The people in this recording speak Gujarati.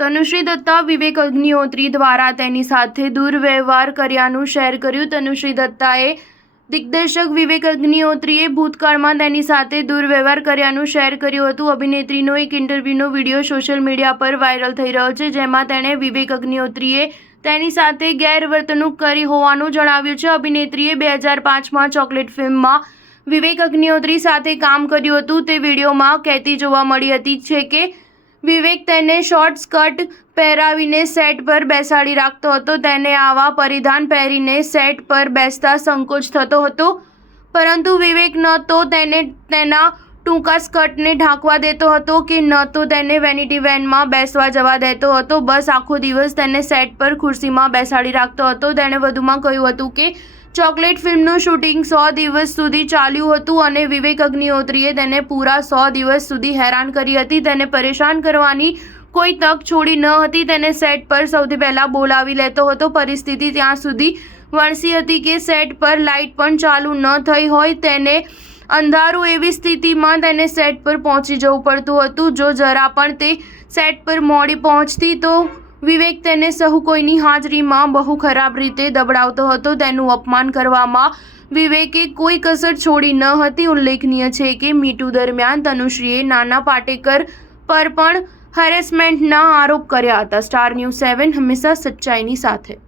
તનુશ્રી દત્તા વિવેક અગ્નિહોત્રી દ્વારા તેની સાથે દુર્વ્યવહાર કર્યાનું શેર કર્યું। તનુશ્રી દત્તાએ દિગ્દર્શક વિવેક અગ્નિહોત્રીએ ભૂતકાળમાં તેની સાથે દુર્વ્યવહાર કર્યાનું શેર કર્યું હતું। અભિનેત્રીનો એક ઇન્ટરવ્યૂનો વિડીયો સોશિયલ મીડિયા પર વાયરલ થઈ રહ્યો છે, જેમાં તેણે વિવેક અગ્નિહોત્રીએ તેની સાથે ગેરવર્તણૂક કરી હોવાનું જણાવ્યું છે। અભિનેત્રીએ 2005માં ચોકલેટ ફિલ્મમાં વિવેક અગ્નિહોત્રી સાથે કામ કર્યું હતું। તે વિડીયોમાં કહેતી જોવા મળી હતી છે કે વિવેક તેને શોર્ટ સ્કર્ટ પહેરાવીને સેટ પર બેસાડી રાખતો હતો। તેને આવા પરિધાન પહેરીને સેટ પર બેસતા સંકોચ થતો હતો, પરંતુ વિવેક ન તો તેને તેના ટૂંકા સ્કર્ટને ઢાંકવા દેતો હતો કે ન તો તેને વેનિટી વેનમાં બેસવા જવા દેતો હતો। બસ આખો દિવસ તેને સેટ પર ખુરશીમાં બેસાડી રાખતો હતો। તેણે વધુમાં કહ્યું હતું કે ચોકલેટ ફિલ્મનું શૂટિંગ 100 દિવસ સુધી ચાલ્યું હતું અને વિવેક અગ્નિહોત્રીએ તેને પૂરા 100 દિવસ સુધી હેરાન કરી હતી। તેને પરેશાન કરવાની કોઈ તક છોડી ન હતી। તેને સેટ પર સૌથી પહેલાં બોલાવી લેતો હતો। પરિસ્થિતિ ત્યાં સુધી વણસી હતી કે સેટ પર લાઇટ પણ ચાલુ ન થઈ હોય। તેને અંધારું એવી સ્થિતિમાં તેને સેટ પર પહોંચી જવું પડતું હતું। જો જરા પણ તે સેટ પર મોડી પહોંચતી તો વિવેક તેને સહુ કોઈની હાજરીમાં બહુ ખરાબ રીતે દબડાવતો હતો। તેનું અપમાન કરવામાં વિવેકે કોઈ કસર છોડી ન હતી। ઉલ્લેખનીય છે કે મીટુ દરમિયાન તનુશ્રીએ નાના પાટેકર પર પણ હેરેસમેન્ટના આરોપ કર્યા હતા। સ્ટાર ન્યૂઝ 7 હંમેશા સચ્ચાઈની સાથે।